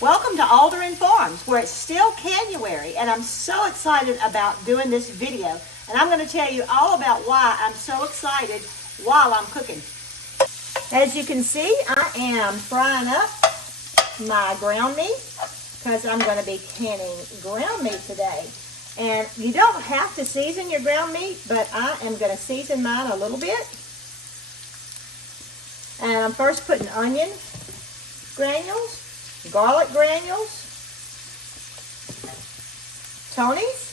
Welcome to Alderman Farms, where it's still Canuary, and I'm so excited about doing this video. And I'm going to tell you all about why I'm so excited while I'm cooking. As you can see, I am frying up my ground meat because I'm going to be canning ground meat today. And you don't have to season your ground meat, but I am going to season mine a little bit. And I'm first putting onion granules, garlic granules, Tony's,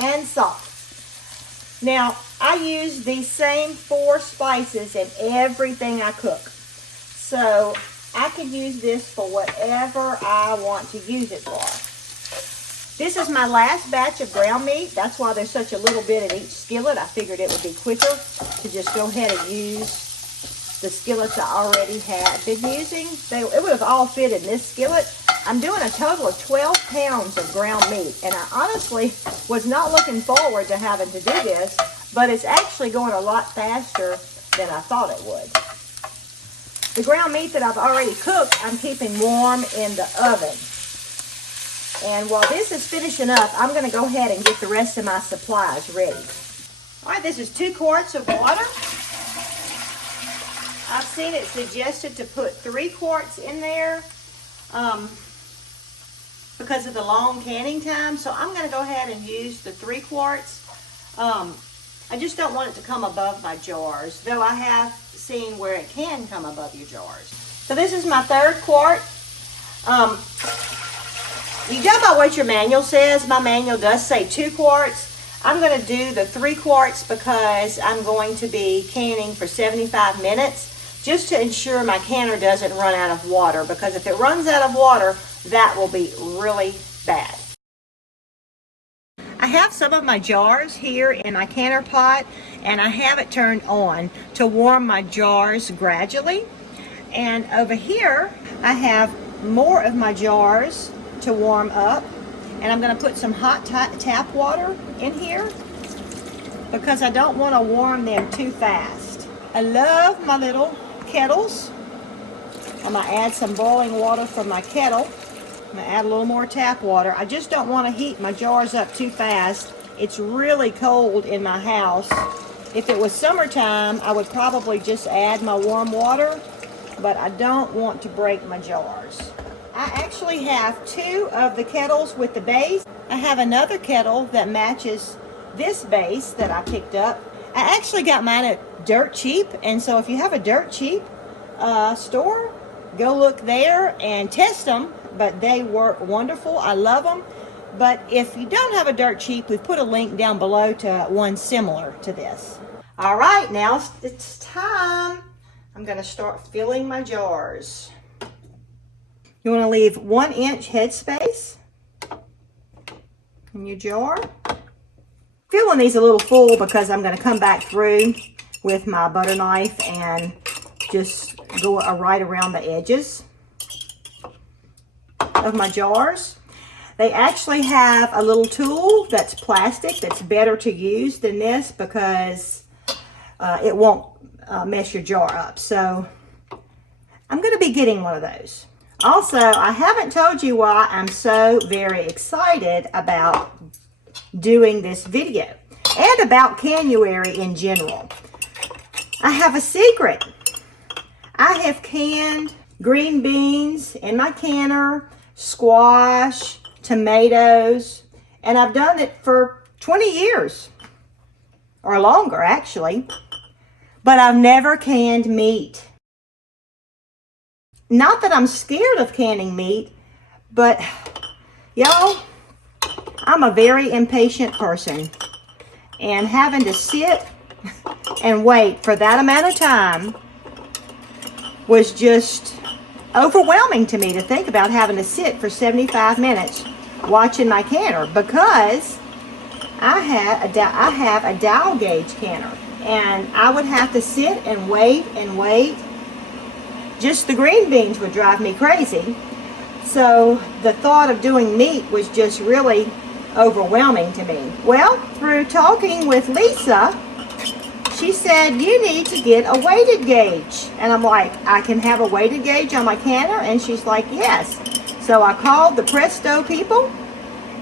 and salt. Now, I use these same 4 spices in everything I cook. So, I can use this for whatever I want to use it for. This is my last batch of ground meat. That's why there's such a little bit in each skillet. I figured it would be quicker to just go ahead and use the skillets I already had been using. It would have all fit in this skillet. I'm doing a total of 12 pounds of ground meat, and I honestly was not looking forward to having to do this, but it's actually going a lot faster than I thought it would. The ground meat that I've already cooked, I'm keeping warm in the oven. And while this is finishing up, I'm going to go ahead and get the rest of my supplies ready. All right, this is 2 quarts of water. I've seen it suggested to put 3 quarts in there because of the long canning time. So I'm going to go ahead and use the 3 quarts. I just don't want it to come above my jars, though I have seen where it can come above your jars. So this is my 3rd quart. You go by what your manual says. My manual does say 2 quarts. I'm going to do the 3 quarts because I'm going to be canning for 75 minutes just to ensure my canner doesn't run out of water, because if it runs out of water, that will be really bad. I have some of my jars here in my canner pot, and I have it turned on to warm my jars gradually. And over here, I have more of my jars to warm up, and I'm going to put some hot tap water in here because I don't want to warm them too fast. I love my little kettles. I'm going to add some boiling water from my kettle. I'm going to add a little more tap water. I just don't want to heat my jars up too fast. It's really cold in my house. If it was summertime, I would probably just add my warm water, but I don't want to break my jars. I actually have 2 of the kettles with the base. I have another kettle that matches this base that I picked up. I actually got mine at Dirt Cheap, and so if you have a Dirt Cheap store, go look there and test them, but they work wonderful. I love them. But if you don't have a Dirt Cheap, we've put a link down below to one similar to this. All right, now it's time. I'm going to start filling my jars. You want to leave 1 inch headspace in your jar. Filling these a little full because I'm going to come back through with my butter knife and just go right around the edges of my jars. They actually have a little tool that's plastic that's better to use than this because it won't mess your jar up. So I'm going to be getting one of those. Also, I haven't told you why I'm so very excited about doing this video and about Canuary in general. I have a secret. I have canned green beans in my canner, squash, tomatoes, and I've done it for 20 years or longer actually, but I've never canned meat. Not that I'm scared of canning meat, but y'all, I'm a very impatient person, and having to sit and wait for that amount of time was just overwhelming to me to think about having to sit for 75 minutes watching my canner, because I have a dial gauge canner, and I would have to sit and wait and wait. Just the green beans would drive me crazy. So the thought of doing meat was just really overwhelming to me. Well, through talking with Lisa, she said, you need to get a weighted gauge. And I'm like, I can have a weighted gauge on my canner? And she's like, yes. So I called the Presto people,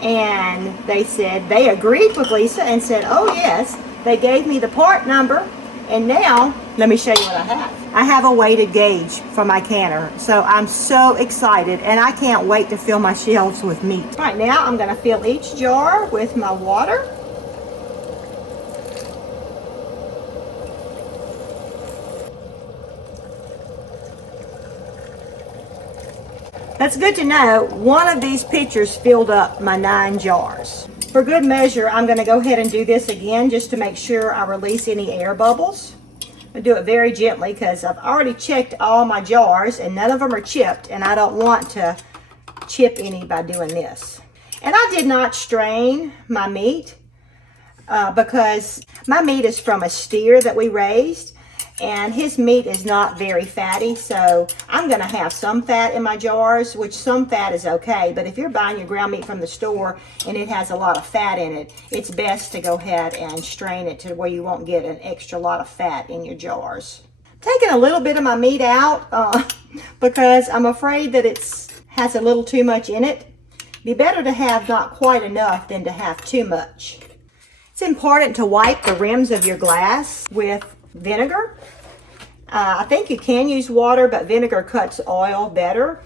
and they said, they agreed with Lisa and said, oh yes. They gave me the part number, and now, let me show you what I have. I have a weighted gauge for my canner. So I'm so excited, and I can't wait to fill my shelves with meat. All right, now I'm gonna fill each jar with my water. That's good to know. One of these pitchers filled up my 9 jars. For good measure, I'm going to go ahead and do this again just to make sure I release any air bubbles. I do it very gently because I've already checked all my jars and none of them are chipped, and I don't want to chip any by doing this. And I did not strain my meat because my meat is from a steer that we raised, and his meat is not very fatty, so I'm going to have some fat in my jars, which some fat is okay. But if you're buying your ground meat from the store and it has a lot of fat in it, it's best to go ahead and strain it to where you won't get an extra lot of fat in your jars. Taking a little bit of my meat out because I'm afraid that it has a little too much in it. It'd be better to have not quite enough than to have too much. It's important to wipe the rims of your glass with vinegar. I think you can use water, but vinegar cuts oil better.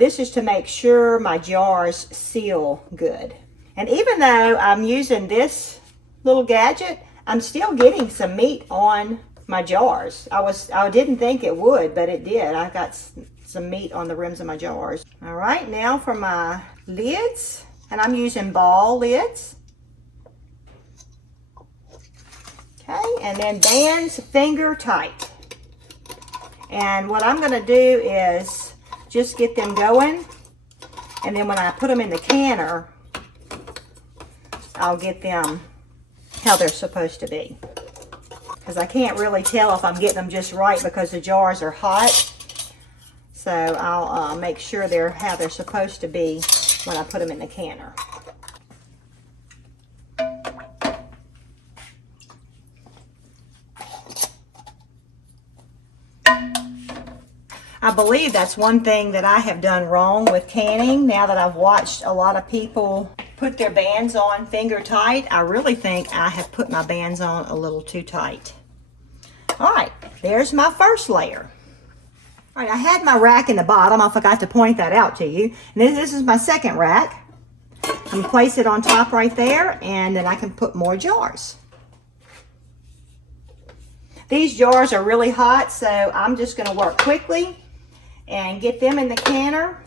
This is to make sure my jars seal good. And even though I'm using this little gadget, I'm still getting some meat on my jars. I didn't think it would, but it did. I got some meat on the rims of my jars. All right, now for my lids, and I'm using ball lids. Okay, and then bands finger tight. And what I'm going to do is just get them going, and then when I put them in the canner, I'll get them how they're supposed to be. Because I can't really tell if I'm getting them just right because the jars are hot. So I'll make sure they're how they're supposed to be when I put them in the canner. I believe that's one thing that I have done wrong with canning. Now that I've watched a lot of people put their bands on finger tight, I really think I have put my bands on a little too tight. All right, there's my first layer. All right, I had my rack in the bottom. I forgot to point that out to you. And this is my second rack. I'm gonna place it on top right there, and then I can put more jars. These jars are really hot, so I'm just gonna work quickly and get them in the canner.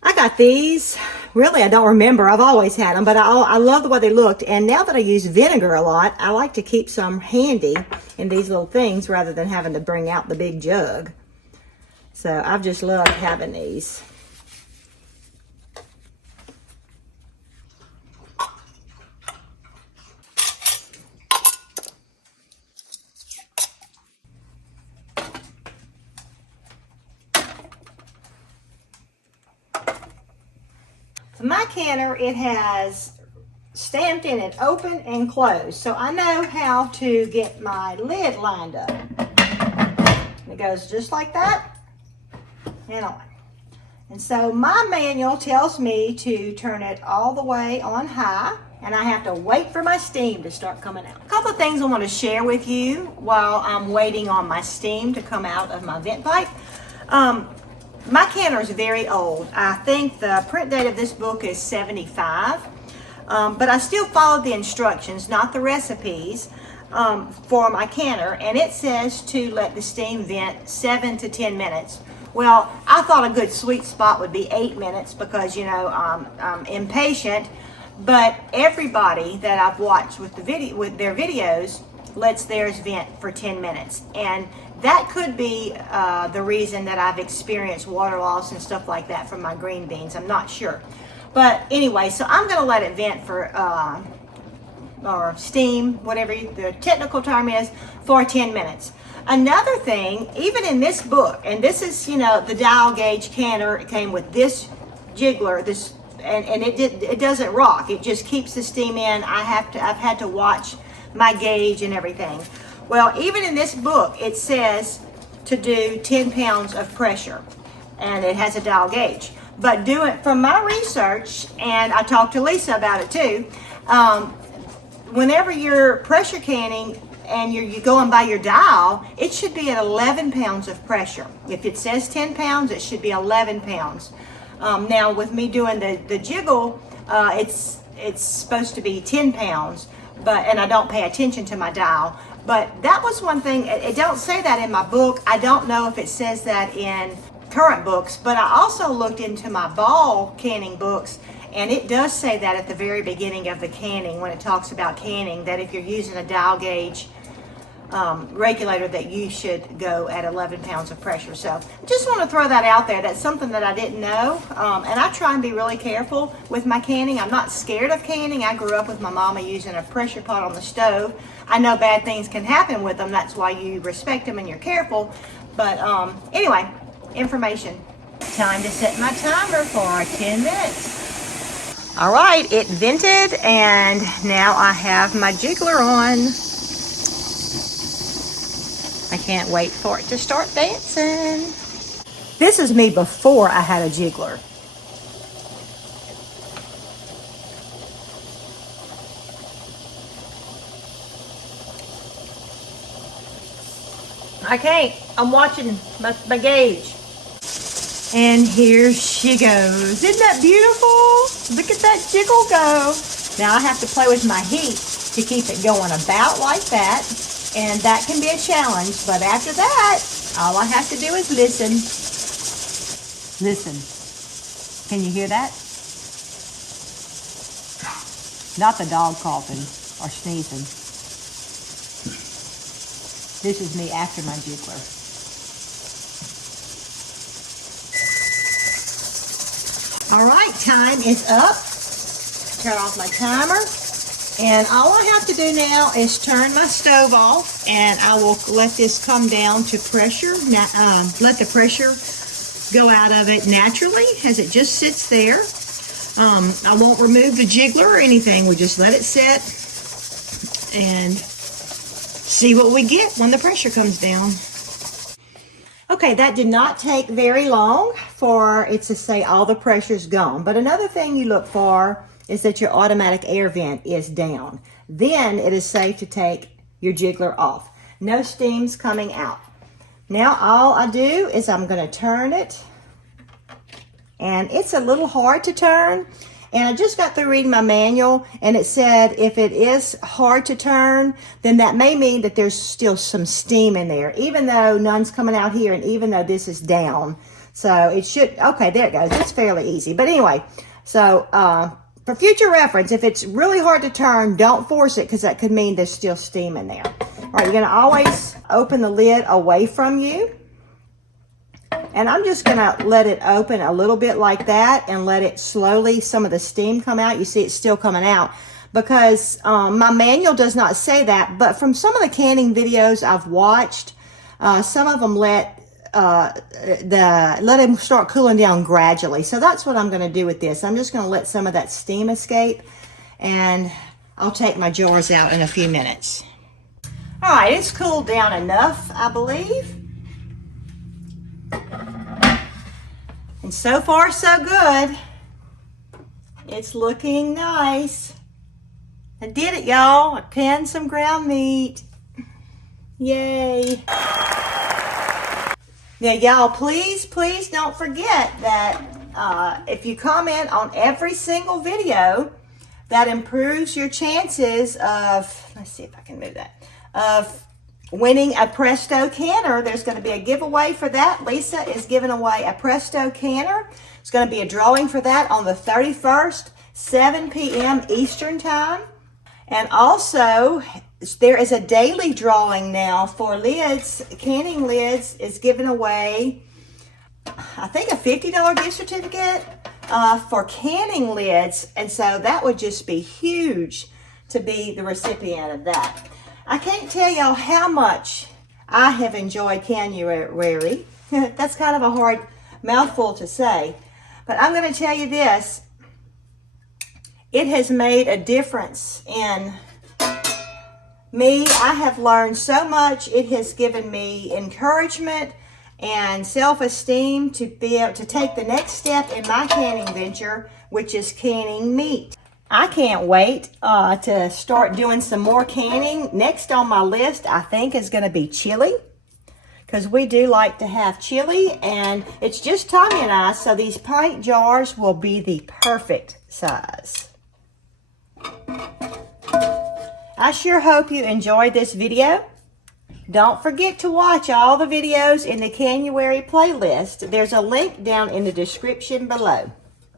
I got these, really I don't remember, I've always had them, but I love the way they looked, and now that I use vinegar a lot, I like to keep some handy in these little things rather than having to bring out the big jug. So I've just loved having these. My canner, it has stamped in it open and closed, so I know how to get my lid lined up. It goes just like that and on. And so my manual tells me to turn it all the way on high, and I have to wait for my steam to start coming out. A couple of things I want to share with you while I'm waiting on my steam to come out of my vent pipe. My canner is very old. I think the print date of this book is 75, but I still followed the instructions, not the recipes, for my canner, and it says to let the steam vent 7 to 10 minutes. Well, I thought a good sweet spot would be 8 minutes because, you know, I'm impatient, but everybody that I've watched with their videos lets theirs vent for 10 minutes, and that could be the reason that I've experienced water loss and stuff like that from my green beans. I'm not sure. But anyway, so I'm going to let it vent for, or steam, whatever the technical term is, for 10 minutes. Another thing, even in this book, and this is, you know, the dial gauge canner, it came with this jiggler, this, and it doesn't rock. It just keeps the steam in. I've had to watch my gauge and everything. Well, even in this book, it says to do 10 pounds of pressure, and it has a dial gauge. But from my research, and I talked to Lisa about it too, whenever you're pressure canning and you're going by your dial, it should be at 11 pounds of pressure. If it says 10 pounds, it should be 11 pounds. Now with me doing the jiggle, it's supposed to be 10 pounds, and I don't pay attention to my dial. But that was one thing, it don't say that in my book. I don't know if it says that in current books, but I also looked into my ball canning books, and it does say that at the very beginning of the canning, when it talks about canning, that if you're using a dial gauge regulator, that you should go at 11 pounds of pressure. So I just want to throw that out there. That's something that I didn't know, and I try and be really careful with my canning. I'm not scared of canning. I grew up with my mama using a pressure pot on the stove. I know bad things can happen with them. That's why you respect them and you're careful. But anyway, information. Time to set my timer for 10 minutes. All right, it vented, and now I have my jiggler on. I can't wait for it to start dancing. This is me before I had a jiggler. I can't. I'm watching my gauge. And here she goes. Isn't that beautiful? Look at that jiggle go. Now I have to play with my heat to keep it going about like that. And that can be a challenge. But after that, all I have to do is listen. Listen. Can you hear that? Not the dog coughing or sneezing. This is me after my jiggler. All right, time is up. Turn off my timer. And all I have to do now is turn my stove off, and I will let this come down to pressure. Let the pressure go out of it naturally as it just sits there. I won't remove the jiggler or anything. We just let it sit and see what we get when the pressure comes down. Okay, that did not take very long for it to say all the pressure's gone. But another thing you look for is that your automatic air vent is down. Then it is safe to take your jiggler off. No steam's coming out. Now all I do is I'm going to turn it. And it's a little hard to turn. And I just got through reading my manual, and it said if it is hard to turn, then that may mean that there's still some steam in there, even though none's coming out here and even though this is down. So it should, okay, there it goes. It's fairly easy. But anyway, so for future reference, if it's really hard to turn, don't force it, because that could mean there's still steam in there. All right, you're going to always open the lid away from you. And I'm just going to let it open a little bit like that and let it slowly, some of the steam come out. You see it's still coming out because my manual does not say that. But from some of the canning videos I've watched, some of them let them start cooling down gradually. So that's what I'm going to do with this. I'm just going to let some of that steam escape, and I'll take my jars out in a few minutes. All right, it's cooled down enough, I believe. And so far, so good. It's looking nice. I did it, y'all. I panned some ground meat. Yay. Now, y'all, please don't forget that if you comment on every single video, that improves your chances of, let's see if I can move that, of winning a Presto canner. There's going to be a giveaway for that. Lisa is giving away a Presto canner. It's going to be a drawing for that on the 31st, 7 p.m. Eastern Time. And also, there is a daily drawing now for lids. Canning Lids is giving away, I think, a $50 gift certificate for canning lids. And so that would just be huge to be the recipient of that. I can't tell y'all how much I have enjoyed CANUARY. That's kind of a hard mouthful to say. But I'm going to tell you this. It has made a difference in me. I have learned so much. It has given me encouragement and self-esteem to be able to take the next step in my canning venture, which is canning meat. I can't wait to start doing some more canning. Next on my list, I think, is going to be chili, because we do like to have chili, and it's just Tommy and I, so these pint jars will be the perfect size. I sure hope you enjoyed this video. Don't forget to watch all the videos in the CANUARY playlist. There's a link down in the description below.